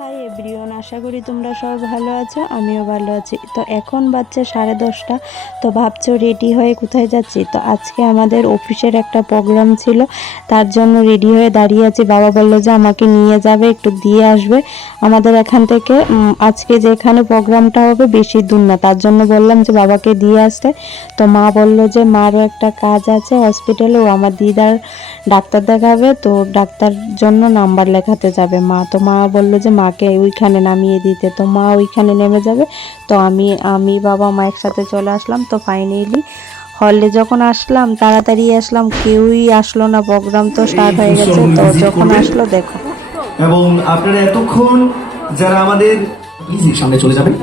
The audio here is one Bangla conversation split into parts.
হাই এভরিওয়ান, আশা করি তোমরা সবাই ভালো আছো। আমিও ভালো আছি। তো এখন বাজছে 10:30। তো ভাবছো রেডি হয়ে কোথায় যাচ্ছি? তো আজকে আমাদের অফিসের একটা প্রোগ্রাম ছিল, তার জন্য রেডি হয়ে দাঁড়িয়ে আছি। বাবা বললো যে আমাকে নিয়ে যাবে, একটু দিয়ে আসবে আমাদের এখান থেকে। আজকে যেখানে প্রোগ্রামটা হবে বেশি দূর না, তার জন্য বললাম যে বাবাকে দিয়ে আসতে। তো মা বললো যে মারও একটা কাজ আছে হসপিটালে, ও আমার দিদার ডাক্তার দেখাবে, তো ডাক্তার জন্য নাম্বার লেখাতে যাবে মা। তো মা বললো যে মাকে ওইখানে নামিয়ে দিতে, তো মা ওইখানে নেমে যাবে। তো আমি বাবা মা একসাথে চলে আসলাম। তো ফাইনালি হলে যখন আসলাম, তাড়াতাড়ি আসলাম, কেউই আসলো না, প্রোগ্রাম তো স্টার্ট হয়ে গেছে। তো যখন আসলো দেখো, এবং আপনারা এতক্ষণ যারা আমাদের প্লিজ সামনে চলে যাবেন।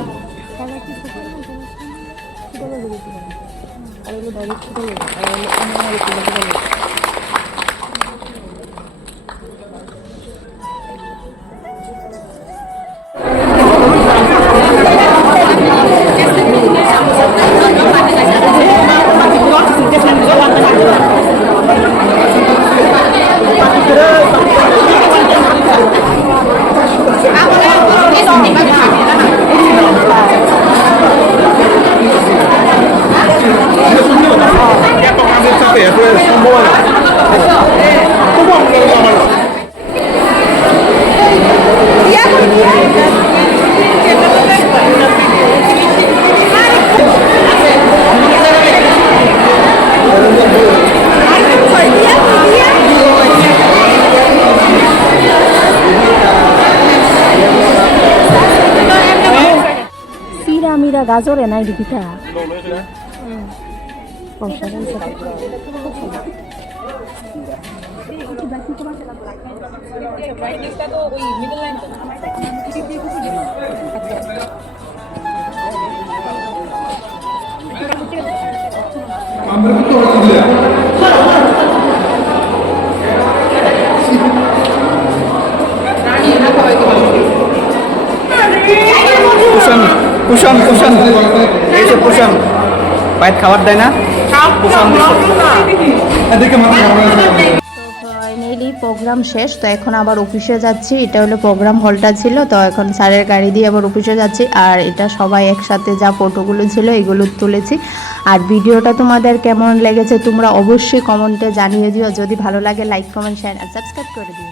মিরা গাজরে নাই পিঠা। কুশন কুশন এই যে কুশন বাইরে খাবার দেয় না। ফাইনালি প্রোগ্রাম শেষ। তো এখন আবার অফিসে যাচ্ছি। এটা হলো প্রোগ্রাম হলটা ছিল, তো এখন স্যারের গাড়ি দিয়ে আবার অফিসে যাচ্ছি। আর এটা সবাই একসাথে যা ফটোগুলো ছিল এগুলো তুলেছি। আর ভিডিওটা তোমাদের কেমন লেগেছে তোমরা অবশ্যই কমেন্টে জানিয়ে দিও। যদি ভালো লাগে লাইক কমেন্ট শেয়ার আর সাবস্ক্রাইব করে দিও।